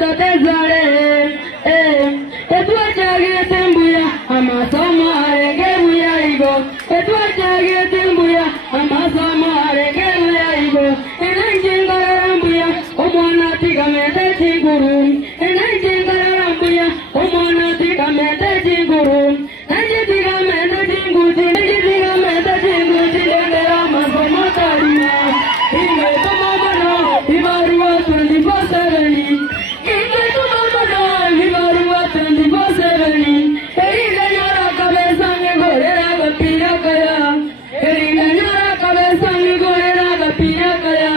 totezare etwachage tembuya amasomo arengebuya igo etwachage tembuya amasomo arengebuya igo enanjingarambuya omwana tigamete chinguru enanjingarambuya omwana tigamete chinguru nanjitigamete chinguti nanjitigamete chinguti ndendera masomo tarima inge tomamano ibarua 24/7 inge tomamano ibarua 24/7 erinde nyora kabeza ngorera gapira kaya erinde nyora kabeza ngorera gapira kaya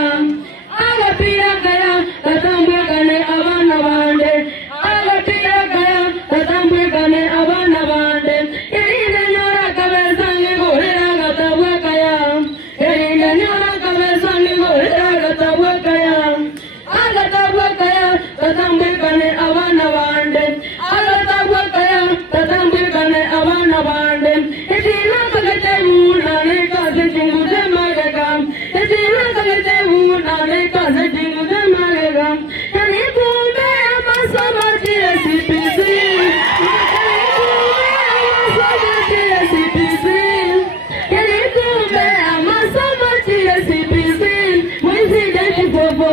agapira kaya tatambwe kane abana bande agapira kaya tatambwe kane abana bande erinde nyora kabeza ngorera gatabwe kaya erinde nyora kabeza ngorera gatabwe kaya agatabwe kaya tatambwe kane abana bande agatabwe kaya tatambwe kane abana bande etina kagete una ne kaze jinguze magega etina kagete una ne kaze jinguze magega tani kumbe amasama tire sipisi tani kumbe amasama tire sipisi mwisi jeshi popo